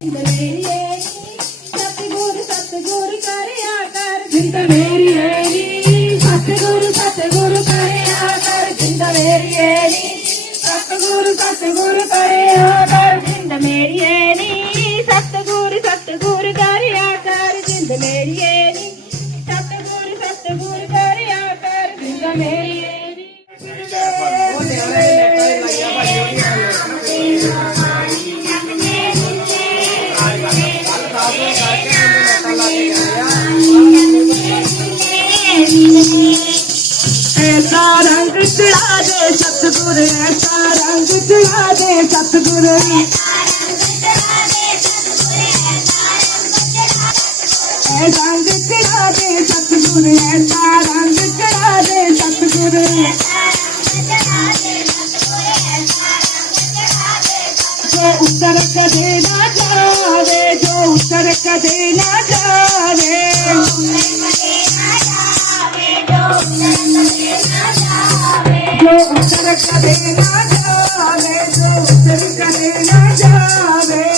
ਜਿੰਦ ਮੇਰੀ ਏਰੀ ਸਤਿਗੁਰੂ ਸਤਿਗੁਰੂ ਕਰਿਆ ਕਰ ਜਿੰਦ ਮੇਰੀ ਏਰੀ ਸਤਿਗੁਰੂ ਸਤਿਗੁਰੂ ਕਰਿਆ ਕਰ ਜਿੰਦ ਮੇਰੀ ਏ ਨੀ ਸਤਿਗੁਰ ਸਤਿਗੁਰ ਕਰਿਆ ਕਰ ਜਿੰਦ ਮੇਰੀ ਏ ਨੀ ਸਤਿਗੁਰ ਸਤਿਗੁਰ ਕਰਿਆ ਕਰ ਜਿੰਦ ਮੇਰੀ ऐसा रंग चढ़ा दे सतगुरु, ऐसा रंग चढ़ा दे सतगुरु। रंग चढ़ा दे सतगुरु, ऐसा रंग चढ़ा दे सतगुरु। जो उत्तर कदे ना जावे, जो उत्तर कदे ना उतर करे ना जावे जो उतर करे ना जावे।